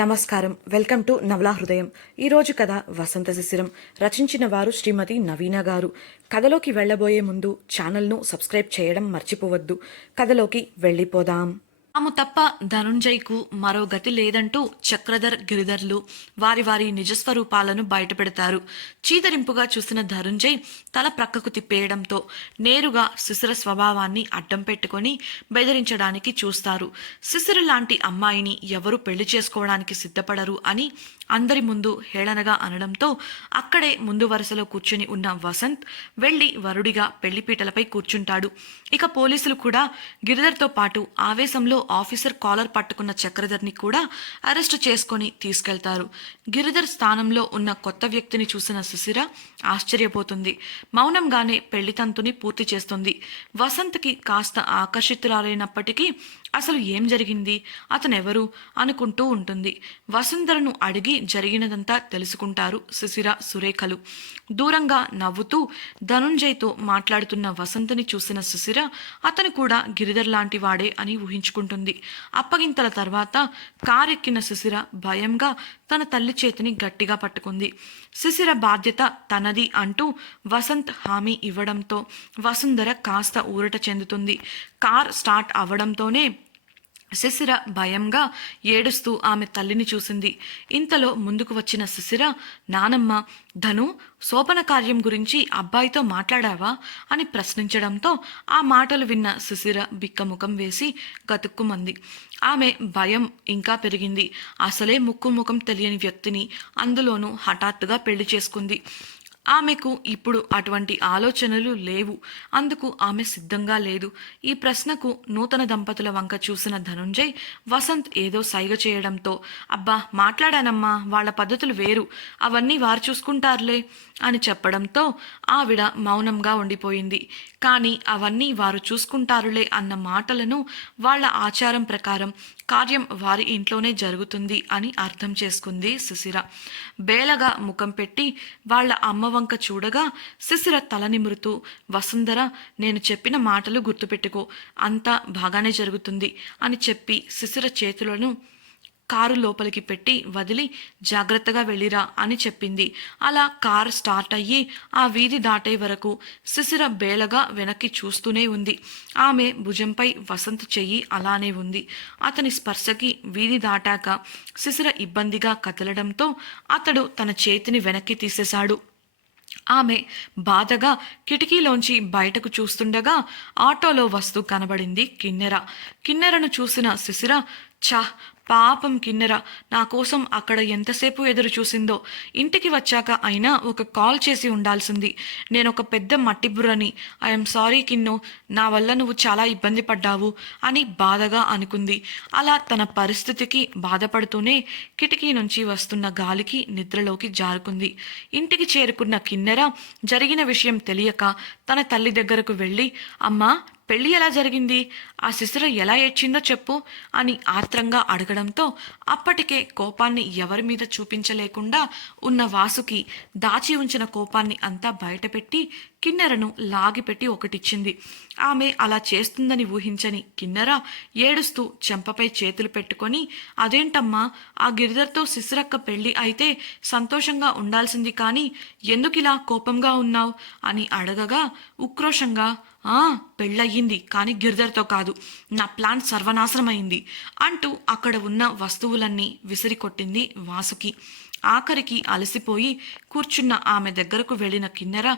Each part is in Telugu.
నమస్కారం. వెల్కమ్ టు నవలా హృదయం. ఈరోజు కథ వసంత శిశిరం. రచించిన వారు శ్రీమతి నవీన గారు. కథలోకి వెళ్ళబోయే ముందు ఛానల్ను సబ్స్క్రైబ్ చేయడం మర్చిపోవద్దు. కథలోకి వెళ్ళిపోదాం. తాము తప్ప ధనుంజయ్కు మరో గతి లేదంటూ చక్రధర్ గిరిధర్లు వారి వారి నిజస్వరూపాలను బయటపెడతారు. చీదరింపుగా చూసిన ధనుంజయ్ తల ప్రక్కకు తిప్పేయడంతో నేరుగా శిశిర స్వభావాన్ని అడ్డం పెట్టుకొని బెదిరించడానికి చూస్తారు. శిశిర లాంటి అమ్మాయిని ఎవరు పెళ్లి చేసుకోవడానికి సిద్ధపడరు అని అందరి ముందు హేళనగా అనడంతో అక్కడే ముందు వరుసలో కూర్చుని ఉన్న వసంత్ వెళ్లి వరుడిగా పెళ్లిపీటలపై కూర్చుంటాడు. ఇక పోలీసులు కూడా గిరిధర్తో పాటు ఆవేశంలో ఆఫీసర్ కాలర్ పట్టుకున్న చక్రధర్ని కూడా అరెస్టు చేసుకొని తీసుకెళ్తారు. గిరిధర్ స్థానంలో ఉన్న కొత్త వ్యక్తిని చూసిన సుశిర ఆశ్చర్యపోతుంది. మౌనంగానే పెళ్లి తంతుని పూర్తి చేస్తుంది. వసంత్కి కాస్త ఆకర్షితురాలైనప్పటికీ అసలు ఏం జరిగింది, అతనెవరు అనుకుంటూ ఉంటుంది. వసుంధరను అడిగి జరిగినదంతా తెలుసుకుంటారు సుశిర సురేఖలు. దూరంగా నవ్వుతూ ధనుంజయ్తో మాట్లాడుతున్న వసంతని చూసిన సుశిర అతను కూడా గిరిధర్ లాంటి వాడే అని ఊహించుకుంటుంది. అప్పగింతల తర్వాత కారెక్కిన సుశిర భయంగా తన తల్లి చేతిని గట్టిగా పట్టుకుంది. శిశిర బాధ్యత తనది అంటూ వసంత్ హామీ ఇవ్వడంతో వసుంధర కాస్త ఊరట చెందుతుంది. కార్ స్టార్ట్ అవడంతోనే శిశిర భయంగా ఏడుస్తూ ఆమె తల్లిని చూసింది. ఇంతలో ముందుకు వచ్చిన శిశిర, నానమ్మ, ధను శోభన కార్యం గురించి అబ్బాయితో మాట్లాడావా అని ప్రశ్నించడంతో ఆ మాటలు విన్న శిశిర బిక్కముఖం వేసి గతుక్కుమంది. ఆమె భయం ఇంకా పెరిగింది. అసలే ముక్కు తెలియని వ్యక్తిని, అందులోనూ హఠాత్తుగా పెళ్లి చేసుకుంది. ఆమెకు ఇప్పుడు అటువంటి ఆలోచనలు లేవు. అందుకు ఆమె సిద్ధంగా లేదు. ఈ ప్రశ్నకు నూతన దంపతుల వంక చూసిన ధనుంజయ్ వసంత్ ఏదో సైగ చేయడంతో, అబ్బా మాట్లాడానమ్మా, వాళ్ళ పద్ధతులు వేరు, అవన్నీ వారు చూసుకుంటారులే అని చెప్పడంతో ఆవిడ మౌనంగా ఉండిపోయింది. కానీ అవన్నీ వారు చూసుకుంటారులే అన్న మాటలను వాళ్ళ ఆచారం ప్రకారం కార్యం వారి ఇంట్లోనే జరుగుతుంది అని అర్థం చేసుకుంది సుశిర. బేలగా ముఖం పెట్టి వాళ్ళ అమ్మ వంక చూడగా శిశిర తల నిమురుతూ, వసుంధర, నేను చెప్పిన మాటలు గుర్తుపెట్టుకో, అంతా బాగానే జరుగుతుంది అని చెప్పి శిశిర చేతులను కారు లోపలికి పెట్టి వదిలి జాగ్రత్తగా వెళ్ళిరా అని చెప్పింది. అలా కారు స్టార్ట్ అయ్యి ఆ వీధి దాటే వరకు శిశిర బేలగా వెనక్కి చూస్తూనే ఉంది. ఆమె భుజంపై వసంత్ చెయ్యి అలానే ఉంది. అతని స్పర్శకి వీధి దాటాక శిశిర ఇబ్బందిగా కదలడంతో అతడు తన చేతిని వెనక్కి తీసేశాడు. ఆమె బాధగా కిటికీలోంచి బయటకు చూస్తుండగా ఆటోలో వస్తూ కనబడింది కిన్నెర. కిన్నెరను చూసిన శిశిర, ఛా, పాపం కిన్నెర నా కోసం అక్కడ ఎంతసేపు ఎదురు చూసిందో. ఇంటికి వచ్చాక అయినా ఒక కాల్ చేసి ఉండాల్సింది. నేను ఒక పెద్ద మట్టి బుర్రని. ఐఎమ్ సారీ కిన్ను, నా వల్ల నువ్వు చాలా ఇబ్బంది పడ్డావు అని బాధగా అనుకుంది. అలా తన పరిస్థితికి బాధపడుతూనే కిటికీ నుంచి వస్తున్న గాలికి నిద్రలోకి జారుకుంది. ఇంటికి చేరుకున్న కిన్నెర జరిగిన విషయం తెలియక తన తల్లి దగ్గరకు వెళ్ళి, అమ్మా, పెళ్ళి ఎలా జరిగింది, ఆ శిశిర ఎలా ఏడ్చిందో చెప్పు అని ఆత్రంగా అడగడంతో అప్పటికే కోపాన్ని ఎవరి మీద చూపించలేకుండా ఉన్న వాసుకి దాచి ఉంచిన కోపాన్ని అంతా బయటపెట్టి కిన్నెరను లాగిపెట్టి ఒకటిచ్చింది. ఆమె అలా చేస్తుందని ఊహించని కిన్నెర ఏడుస్తూ చెంపపై చేతులు పెట్టుకొని, అదేంటమ్మా, ఆ గిరిధర్తో శిశిరక్క పెళ్ళి అయితే సంతోషంగా ఉండాల్సింది కానీ ఎందుకిలా కోపంగా ఉన్నావు అని అడగగా ఉక్రోషంగా, పెళ్ళయ్యింది కానీ గిరిధర్తో కాదు, నా ప్లాన్ సర్వనాశనమైంది అంటూ అక్కడ ఉన్న వస్తువులన్నీ విసిరి కొట్టింది వాసుకి. ఆఖరికి అలసిపోయి కూర్చున్న ఆమె దగ్గరకు వెళ్ళిన కిన్నెర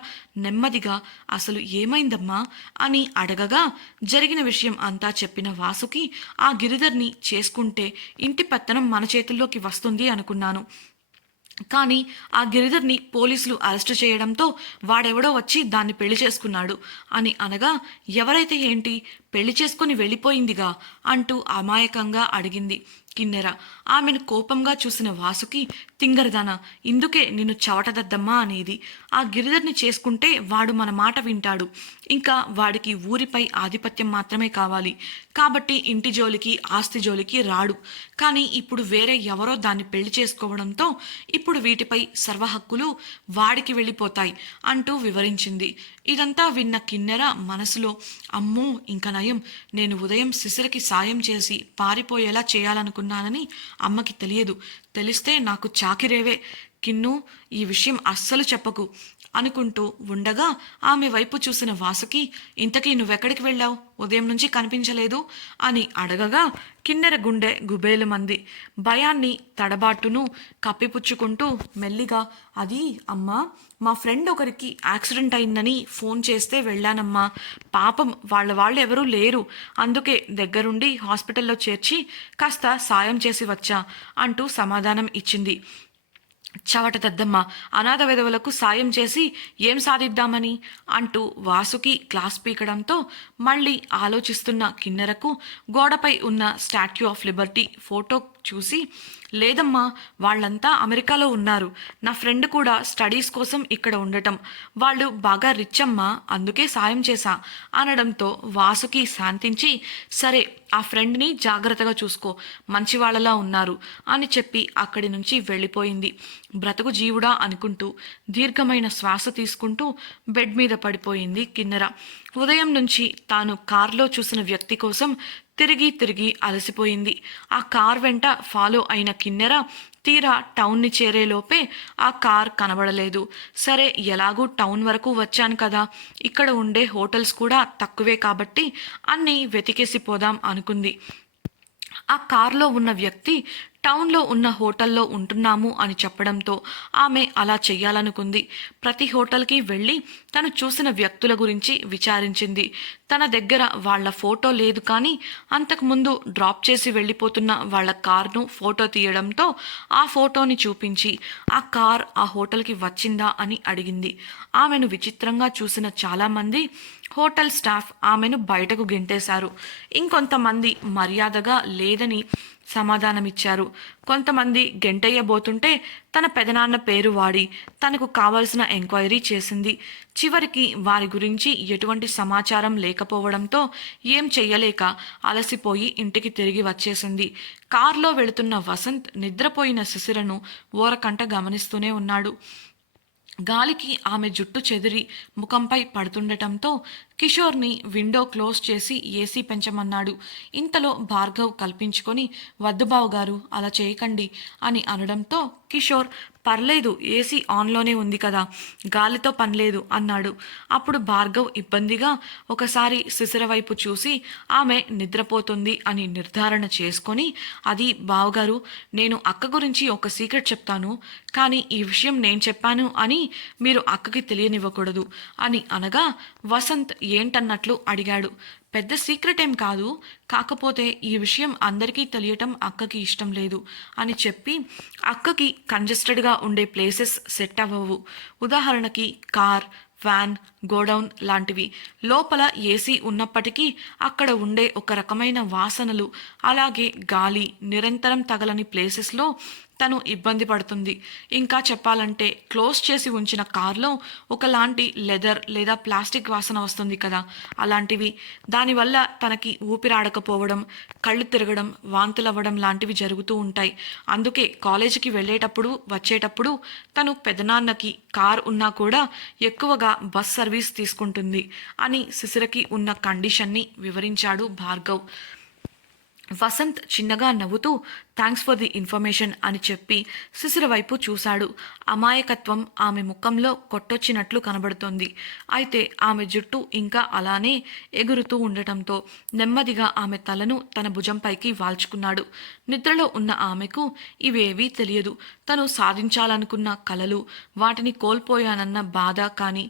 నెమ్మదిగా, అసలు ఏమైందమ్మా అని అడగగా జరిగిన విషయం అంతా చెప్పిన వాసుకి, ఆ గిరిధర్ని చేసుకుంటే ఇంటి పెత్తనం మన చేతుల్లోకి వస్తుంది అనుకున్నాను. కానీ ఆ గిరిధర్ని పోలీసులు అరెస్టు చేయడంతో వాడెవడో వచ్చి దాన్ని పెళ్లి చేసుకున్నాడు అని అనగా, ఎవరైతే ఏంటి, పెళ్లి చేసుకుని వెళ్ళిపోయిందిగా అంటూ అమాయకంగా అడిగింది కిన్నెర. ఆమెను కోపంగా చూసిన వాసుకి, తింగరదానా, ఇందుకే నిన్ను చవటదద్దమ్మా అనేది. ఆ గిరిధర్ని చేసుకుంటే వాడు మన మాట వింటాడు. ఇంకా వాడికి ఊరిపై ఆధిపత్యం మాత్రమే కావాలి. కాబట్టి ఇంటి జోలికి ఆస్తి జోలికి రాడు. కానీ ఇప్పుడు వేరే ఎవరో దాన్ని పెళ్లి చేసుకోవడంతో ఇప్పుడు వీటిపై సర్వహక్కులు వాడికి వెళ్ళిపోతాయి అంటూ వివరించింది. ఇదంతా విన్న కిన్నెర మనసులో, అమ్మో, ఇంక నా సాయం నేను ఉదయం శిశిరకి సాయం చేసి పారిపోయేలా చేయాలనుకున్నానని అమ్మకి తెలియదు. తెలిస్తే నాకు చాకిరేవే. కిన్ను, ఈ విషయం అస్సలు చెప్పకు అనుకుంటూ ఉండగా ఆమె వైపు చూసిన వాసుకి, ఇంతకీ నువ్వెక్కడికి వెళ్ళావు? ఉదయం నుంచి కనిపించలేదు అని అడగగా కిన్నెర గుండె గుబేలుమంది. భయాన్ని తడబాటును కప్పిపుచ్చుకుంటూ మెల్లిగా, అది అమ్మా, మా ఫ్రెండ్ ఒకరికి యాక్సిడెంట్ అయిందని ఫోన్ చేస్తే వెళ్ళానమ్మా. పాపం వాళ్ళు ఎవరూ లేరు, అందుకే దగ్గరుండి హాస్పిటల్లో చేర్చి కాస్త సాయం చేసి వచ్చా అంటూ సమాధానం ఇచ్చింది. చవట దద్దమ్మ, అనాథ విధవులకు సాయం చేసి ఏం సాధిద్దామని అంటూ వాసుకి క్లాస్ పీకడంతో మళ్ళీ ఆలోచిస్తున్న కిన్నెరకు గోడపై ఉన్న స్టాట్యూ ఆఫ్ లిబర్టీ ఫోటో చూసి, లేదమ్మా, వాళ్ళంతా అమెరికాలో ఉన్నారు. నా ఫ్రెండ్ కూడా స్టడీస్ కోసం ఇక్కడ ఉండటం. వాళ్ళు బాగా రిచ్ అమ్మా, అందుకే సాయం చేశా అనడంతో వాసుకి శాంతించి, సరే, ఆ ఫ్రెండ్ని జాగ్రత్తగా చూసుకో, మంచి వాళ్ళలా ఉన్నారు అని చెప్పి అక్కడి నుంచి వెళ్ళిపోయింది. బ్రతుకు జీవుడా అనుకుంటూ దీర్ఘమైన శ్వాస తీసుకుంటూ బెడ్ మీద పడిపోయింది కిన్నెర. ఉదయం నుంచి తాను కార్లో చూసిన వ్యక్తి కోసం తిరిగి తిరిగి అలసిపోయింది. ఆ కార్ వెంట ఫాలో అయిన కిన్నెర తీరా టౌన్ని చేరేలోపే ఆ కార్ కనబడలేదు. సరే, ఎలాగూ టౌన్ వరకు వచ్చాను కదా, ఇక్కడ ఉండే హోటల్స్ కూడా తక్కువే కాబట్టి అన్నీ వెతికేసి పోదాం అనుకుంది. ఆ కార్లో ఉన్న వ్యక్తి టౌన్లో ఉన్న హోటల్లో ఉంటున్నాము అని చెప్పడంతో ఆమె అలా చెయ్యాలనుకుంది. ప్రతి హోటల్కి వెళ్ళి తను చూసిన వ్యక్తుల గురించి విచారించింది. తన దగ్గర వాళ్ళ ఫోటో లేదు, కానీ అంతకుముందు డ్రాప్ చేసి వెళ్ళిపోతున్న వాళ్ళ కార్ను ఫోటో తీయడంతో ఆ ఫోటోని చూపించి ఆ కార్ ఆ హోటల్కి వచ్చిందా అని అడిగింది. ఆమెను విచిత్రంగా చూసిన చాలామంది హోటల్ స్టాఫ్ ఆమెను బయటకు గెంటేశారు. ఇంకొంతమంది మర్యాదగా లేదని సమాధానమిచ్చారు. కొంతమంది గెంటయ్యబోతుంటే తన పెదనాన్న పేరు వాడి తనకు కావలసిన ఎంక్వైరీ చేసింది. చివరికి వారి గురించి ఎటువంటి సమాచారం లేకపోవడంతో ఏం చెయ్యలేక అలసిపోయి ఇంటికి తిరిగి వచ్చేసింది. కారులో వెళుతున్న వసంత్ నిద్రపోయిన శిశిరను ఓరకంట గమనిస్తూనే ఉన్నాడు. గాలికి ఆమె జుట్టు చెదిరి ముఖంపై పడుతుండటంతో కిషోర్ని విండో క్లోజ్ చేసి ఏసీ పెంచమన్నాడు. ఇంతలో భార్గవ్ కల్పించుకొని, వద్దు బావగారు, అలా చేయకండి అని అనడంతో కిషోర్, పర్లేదు, ఏసీ ఆన్లోనే ఉంది కదా, గాలితో పనిలేదు అన్నాడు. అప్పుడు భార్గవ్ ఇబ్బందిగా ఒకసారి శిశిర వైపు చూసి ఆమె నిద్రపోతుంది అని నిర్ధారణ చేసుకొని, అది బావగారు, నేను అక్క గురించి ఒక సీక్రెట్ చెప్తాను, కానీ ఈ విషయం నేను చెప్పాను అని మీరు అక్కకి తెలియనివ్వకూడదు అని అనగా వసంత్ ఏంటన్నట్లు అడిగాడు. పెద్ద సీక్రెట్ ఏం కాదు, కాకపోతే ఈ విషయం అందరికీ తెలియటం అక్కకి ఇష్టం లేదు అని చెప్పి, అక్కకి కంజెస్టెడ్గా ఉండే ప్లేసెస్ సెట్ అవ్వవు. ఉదాహరణకి కార్, వ్యాన్, గోడౌన్ లాంటివి. లోపల ఏసీ ఉన్నప్పటికీ అక్కడ ఉండే ఒక రకమైన వాసనలు, అలాగే గాలి నిరంతరం తగలని ప్లేసెస్లో తను ఇబ్బంది పడుతుంది. ఇంకా చెప్పాలంటే క్లోజ్ చేసి ఉంచిన కార్లో ఒకలాంటి లెదర్ లేదా ప్లాస్టిక్ వాసన వస్తుంది కదా, అలాంటివి. దానివల్ల తనకి ఊపిరాడకపోవడం, కళ్ళు తిరగడం, వాంతులవ్వడం లాంటివి జరుగుతూ ఉంటాయి. అందుకే కాలేజీకి వెళ్ళేటప్పుడు వచ్చేటప్పుడు తను పెదనాన్నకి కార్ ఉన్నా కూడా ఎక్కువగా బస్ సర్వీస్ తీసుకుంటుంది అని శిశిరకి ఉన్న కండిషన్ని వివరించాడు భార్గవ్. వసంత్ చిన్నగా నవ్వుతూ థ్యాంక్స్ ఫర్ ది ఇన్ఫర్మేషన్ అని చెప్పి శిశిర వైపు చూశాడు. అమాయకత్వం ఆమె ముఖంలో కొట్టొచ్చినట్లు కనబడుతోంది. అయితే ఆమె జుట్టు ఇంకా అలానే ఎగురుతూ ఉండటంతో నెమ్మదిగా ఆమె తలను తన భుజంపైకి వాల్చుకున్నాడు. నిద్రలో ఉన్న ఆమెకు ఇవేవీ తెలియదు. తను సాధించాలనుకున్న కలలు, వాటిని కోల్పోయానన్న బాధ, కానీ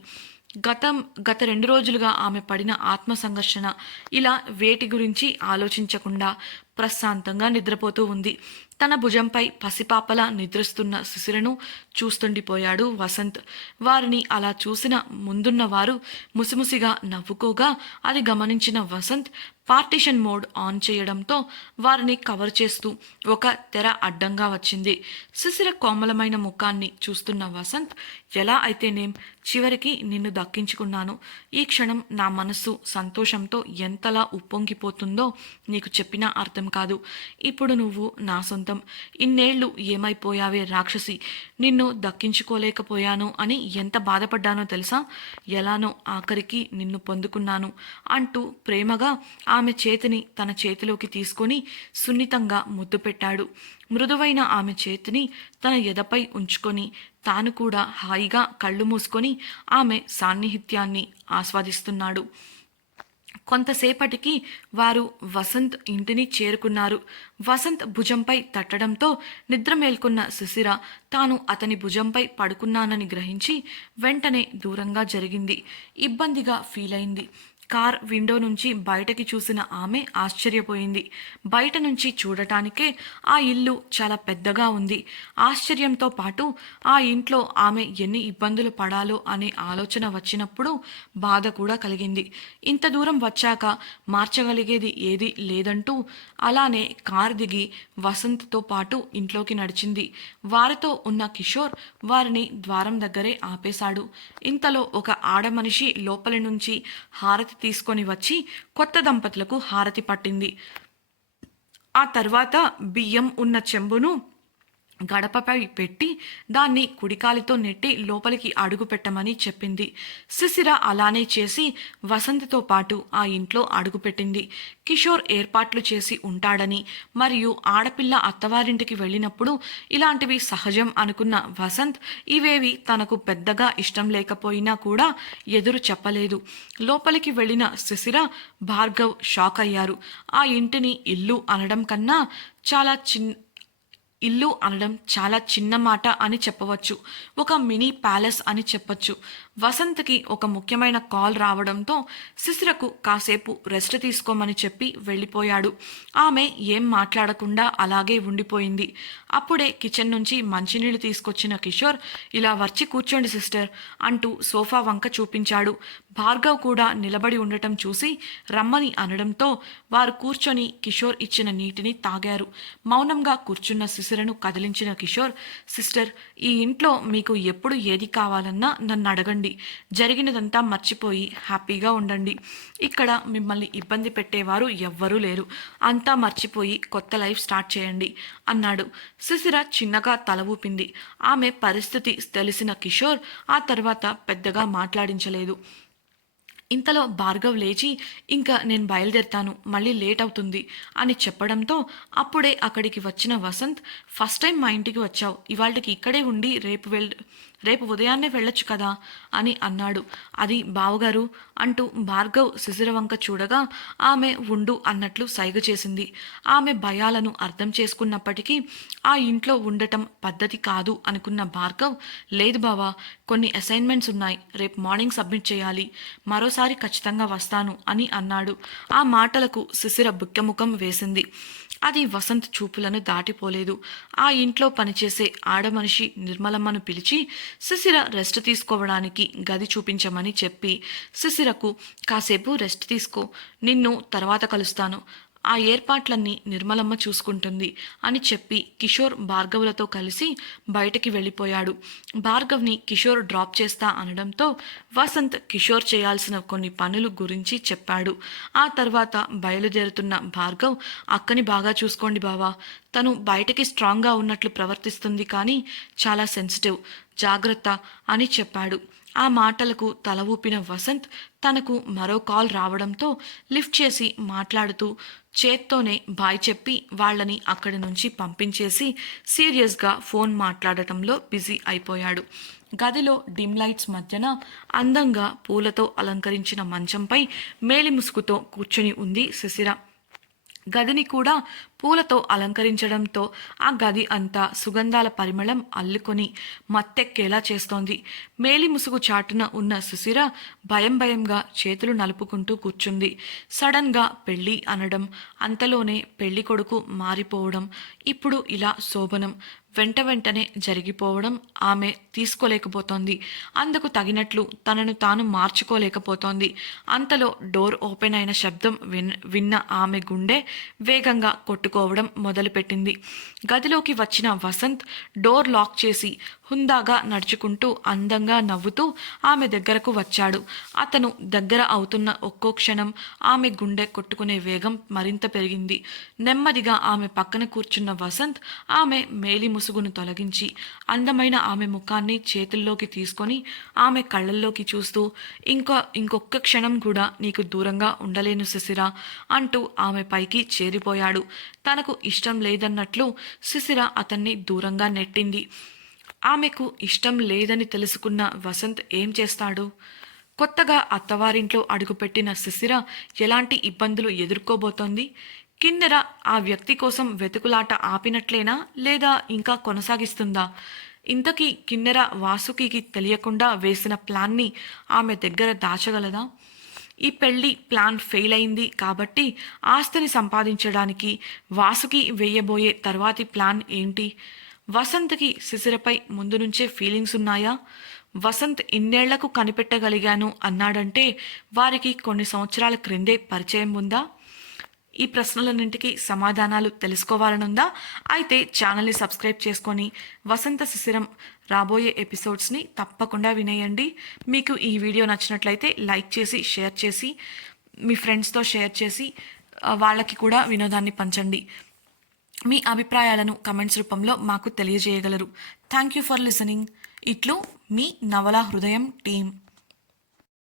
గత 2 రోజులుగా ఆమె పడిన ఆత్మ సంఘర్షణ, ఇలా వేటి గురించి ఆలోచించకుండా ప్రశాంతంగా నిద్రపోతూ ఉంది. తన భుజంపై పసిపాపలా నిద్రిస్తున్న శిశిరను చూస్తుండిపోయాడు వసంత్. వారిని అలా చూసిన ముందున్న వారు ముసిముసిగా నవ్వుకోగా అది గమనించిన వసంత్ పార్టిషన్ మోడ్ ఆన్ చేయడంతో వారిని కవర్ చేస్తూ ఒక తెర అడ్డంగా వచ్చింది. శిశిర కోమలమైన ముఖాన్ని చూస్తున్న వసంత్, ఎలా అయితేనేం చివరికి నిన్ను దక్కించుకున్నాను. ఈ క్షణం నా మనస్సు సంతోషంతో ఎంతలా ఉప్పొంగిపోతుందో నీకు చెప్పినా అర్థం కాదు. ఇప్పుడు నువ్వు నా సొంతం. సొంతం. ఇన్నేళ్లు ఏమైపోయావే రాక్షసి, నిన్ను దక్కించుకోలేకపోయాను అని ఎంత బాధపడ్డానో తెలుసా? ఎలానో ఆఖరికి నిన్ను పొందుకున్నాను అంటూ ప్రేమగా ఆమె చేతిని తన చేతిలోకి తీసుకొని సున్నితంగా ముద్దు పెట్టాడు. మృదువైన ఆమె చేతిని తన ఎదపై ఉంచుకొని తాను కూడా హాయిగా కళ్ళు మూసుకొని ఆమె సాన్నిహిత్యాన్ని ఆస్వాదిస్తున్నాడు. కొంతసేపటికి వారు వసంత్ ఇంటిని చేరుకున్నారు. వసంత్ భుజంపై తట్టడంతో నిద్ర మేల్కొన్న శిశిర తాను అతని భుజంపై పడుకున్నానని గ్రహించి వెంటనే దూరంగా జరిగింది. ఇబ్బందిగా ఫీల్ అయింది. కార్ విండో నుంచి బయటకి చూసిన ఆమె ఆశ్చర్యపోయింది. బయట నుంచి చూడటానికే ఆ ఇల్లు చాలా పెద్దగా ఉంది. ఆశ్చర్యంతో పాటు ఆ ఇంట్లో ఆమె ఎన్ని ఇబ్బందులు పడాలో అనే ఆలోచన వచ్చినప్పుడు బాధ కూడా కలిగింది. ఇంత దూరం వచ్చాక మార్చగలిగేది ఏది లేదంటూ అలానే కార్ దిగి వసంత్తో పాటు ఇంట్లోకి నడిచింది. వారితో ఉన్న కిషోర్ వారిని ద్వారం దగ్గరే ఆపేశాడు. ఇంతలో ఒక ఆడమనిషి లోపలి నుంచి హారతి తీసుకొని వచ్చి కొత్త దంపతులకు హారతి పట్టింది. ఆ తర్వాత బియ్యం ఉన్న చెంబును గడపపై పెట్టి దాన్ని కుడికాలితో నెట్టి లోపలికి అడుగు పెట్టమని చెప్పింది. శిశిర అలానే చేసి వసంతతో పాటు ఆ ఇంట్లో అడుగుపెట్టింది. కిషోర్ ఏర్పాట్లు చేసి ఉంటాడని మరియు ఆడపిల్ల అత్తవారింటికి వెళ్ళినప్పుడు ఇలాంటివి సహజం అనుకున్న వసంత్ ఇవేవి తనకు పెద్దగా ఇష్టం లేకపోయినా కూడా ఎదురు చెప్పలేదు. లోపలికి వెళ్ళిన శిశిర, భార్గవ్ షాక్ అయ్యారు. ఆ ఇంటిని ఇల్లు అనడం కన్నా ఇల్లు అనడం చాలా చిన్న మాట అని చెప్పవచ్చు. ఒక మినీ ప్యాలెస్ అని చెప్పొచ్చు. వసంత్కి ఒక ముఖ్యమైన కాల్ రావడంతో శిశిరకు కాసేపు రెస్ట్ తీసుకోమని చెప్పి వెళ్ళిపోయాడు. ఆమె ఏం మాట్లాడకుండా అలాగే ఉండిపోయింది. అప్పుడే కిచెన్ నుంచి మంచినీళ్లు తీసుకొచ్చిన కిషోర్, ఇలా వచ్చి కూర్చోండి సిస్టర్ అంటూ సోఫా వంక చూపించాడు. భార్గవ్ కూడా నిలబడి ఉండటం చూసి రమ్మని అనడంతో వారు కూర్చొని కిషోర్ ఇచ్చిన నీటిని తాగారు. మౌనంగా కూర్చున్న శిశిరను కదిలించిన కిషోర్, సిస్టర్, ఈ ఇంట్లో మీకు ఎప్పుడు ఏది కావాలన్నా నన్ను అడగండి. జరిగినదంతా మర్చిపోయి హ్యాపీగా ఉండండి. ఇక్కడ మిమ్మల్ని ఇబ్బంది పెట్టేవారు ఎవ్వరూ లేరు. అంతా మర్చిపోయి కొత్త లైఫ్ స్టార్ట్ చేయండి అన్నాడు. శిశిర చిన్నగా తల ఊపింది. ఆమె పరిస్థితి తెలిసిన కిషోర్ ఆ తర్వాత పెద్దగా మాట్లాడించలేదు. ఇంతలో భార్గవ్ లేచి, ఇంకా నేను బయలుదేరుతాను, మళ్ళీ లేట్ అవుతుంది అని చెప్పడంతో అప్పుడే అక్కడికి వచ్చిన వసంత్, ఫస్ట్ టైం మా ఇంటికి వచ్చావు, ఇవాళకి ఇక్కడే ఉండి రేపు ఉదయాన్నే వెళ్ళొచ్చు కదా అని అన్నాడు. అది బావగారు అంటూ భార్గవ్ శిశిర వంక చూడగా ఆమె ఉండు అన్నట్లు సైగ చేసింది. ఆమె భయాలను అర్థం చేసుకున్నప్పటికీ ఆ ఇంట్లో ఉండటం పద్ధతి కాదు అనుకున్న భార్గవ్, లేదు బావా, కొన్ని అసైన్మెంట్స్ ఉన్నాయి, రేపు మార్నింగ్ సబ్మిట్ చేయాలి, మరోసారి ఖచ్చితంగా వస్తాను అని అన్నాడు. ఆ మాటలకు శిశిర బుక్కెముఖం వేసింది. అది వసంత్ చూపులను దాటిపోలేదు. ఆ ఇంట్లో పనిచేసే ఆడమనిషి నిర్మలమ్మను పిలిచి శిశిర రెస్ట్ తీసుకోవడానికి గది చూపించమని చెప్పి, శిశిరకు కాసేపు రెస్ట్ తీసుకో, నిన్ను తర్వాత కలుస్తాను, ఆ ఏర్పాట్లన్నీ నిర్మలమ్మ చూసుకుంటుంది అని చెప్పి కిషోర్ భార్గవులతో కలిసి బయటికి వెళ్ళిపోయాడు. భార్గవ్ని కిషోర్ డ్రాప్ చేస్తా అనడంతో వసంత్ కిషోర్ చేయాల్సిన కొన్ని పనులు గురించి చెప్పాడు. ఆ తర్వాత బయలుదేరుతున్న భార్గవ్, అక్కని బాగా చూసుకోండి బావా, తను బయటకి స్ట్రాంగ్గా ఉన్నట్లు ప్రవర్తిస్తుంది కానీ చాలా సెన్సిటివ్, జాగ్రత్త అని చెప్పాడు. ఆ మాటలకు తల ఊపిన వసంత్ తనకు మరో కాల్ రావడంతో లిఫ్ట్ చేసి మాట్లాడుతూ చేత్తోనే బాయ్ చెప్పి వాళ్ళని అక్కడి నుంచి పంపించేసి సీరియస్గా ఫోన్ మాట్లాడటంలో బిజీ అయిపోయాడు. గదిలో డిమ్ లైట్స్ మధ్యన అందంగా పూలతో అలంకరించిన మంచంపై మేలి ముసుగుతో కూర్చుని ఉంది శిశిర. గదిని కూడా పూలతో అలంకరించడంతో ఆ గది అంతా సుగంధాల పరిమళం అల్లుకొని మత్తెక్కేలా చేస్తోంది. మేలి ముసుగు చాటున ఉన్న సుశిర భయంగా చేతులు నలుపుకుంటూ కూర్చుంది. సడన్గా పెళ్ళి అనడం, అంతలోనే పెళ్లి కొడుకు మారిపోవడం, ఇప్పుడు ఇలా శోభనం వెంటనే జరిగిపోవడం ఆమె తీసుకోలేకపోతోంది. అందుకు తగినట్లు తనను తాను మార్చుకోలేకపోతోంది. అంతలో డోర్ ఓపెన్ అయిన శబ్దం విన్న ఆమె గుండె వేగంగా కొట్టుకోవడం మొదలుపెట్టింది. గదిలోకి వచ్చిన వసంత్ డోర్ లాక్ చేసి హుందాగా నడుచుకుంటూ అందంగా నవ్వుతూ ఆమె దగ్గరకు వచ్చాడు. అతను దగ్గర అవుతున్న ఒక్కో క్షణం ఆమె గుండె కొట్టుకునే వేగం మరింత పెరిగింది. నెమ్మదిగా ఆమె పక్కన కూర్చున్న వసంత్ ఆమె మేలి ముసుగును తొలగించి అందమైన ఆమె ముఖాన్ని చేతుల్లోకి తీసుకొని ఆమె కళ్ళల్లోకి చూస్తూ ఇంకొక్క క్షణం కూడా నీకు దూరంగా ఉండలేను శిశిర అంటూ ఆమె పైకి చేరిపోయాడు. తనకు ఇష్టం లేదన్నట్లు శిశిర అతన్ని దూరంగా నెట్టింది. ఆమెకు ఇష్టం లేదని తెలుసుకున్న వసంత్ ఏం చేస్తాడు? కొత్తగా అత్తవారింట్లో అడుగుపెట్టిన శిశిర ఎలాంటి ఇబ్బందులు ఎదుర్కోబోతోంది? కిన్నెర ఆ వ్యక్తి కోసం వెతుకులాట ఆపినట్లేనా లేదా ఇంకా కొనసాగిస్తుందా? ఇంతకీ కిన్నెర వాసుకి తెలియకుండా వేసిన ప్లాన్ని ఆమె దగ్గర దాచగలదా? ఈ పెళ్లి ప్లాన్ ఫెయిల్ అయింది కాబట్టి ఆస్తిని సంపాదించడానికి వాసుకి వేయబోయే తర్వాతి ప్లాన్ ఏంటి? వసంత్కి శిశిరపై ముందు నుంచే ఫీలింగ్స్ ఉన్నాయా? వసంత్ ఇన్నేళ్లకు కనిపెట్టగలిగాను అన్నాడంటే వారికి కొన్ని సంవత్సరాల క్రిందే పరిచయం ఉందా? ఈ ప్రశ్నలన్నింటికీ సమాధానాలు తెలుసుకోవాలనుందా? అయితే ఛానల్ని సబ్స్క్రైబ్ చేసుకొని వసంత శిశిరం రాబోయే ఎపిసోడ్స్ని తప్పకుండా వినేయండి. మీకు ఈ వీడియో నచ్చినట్లయితే లైక్ చేసి షేర్ చేసి మీ ఫ్రెండ్స్తో షేర్ చేసి వాళ్ళకి కూడా వినోదాన్ని పంచండి. మీ అభిప్రాయాలను కమెంట్స్ రూపంలో మాకు తెలియజేయగలరు. Thank you for listening. ఇట్లు మీ నవలా హృదయం టీం.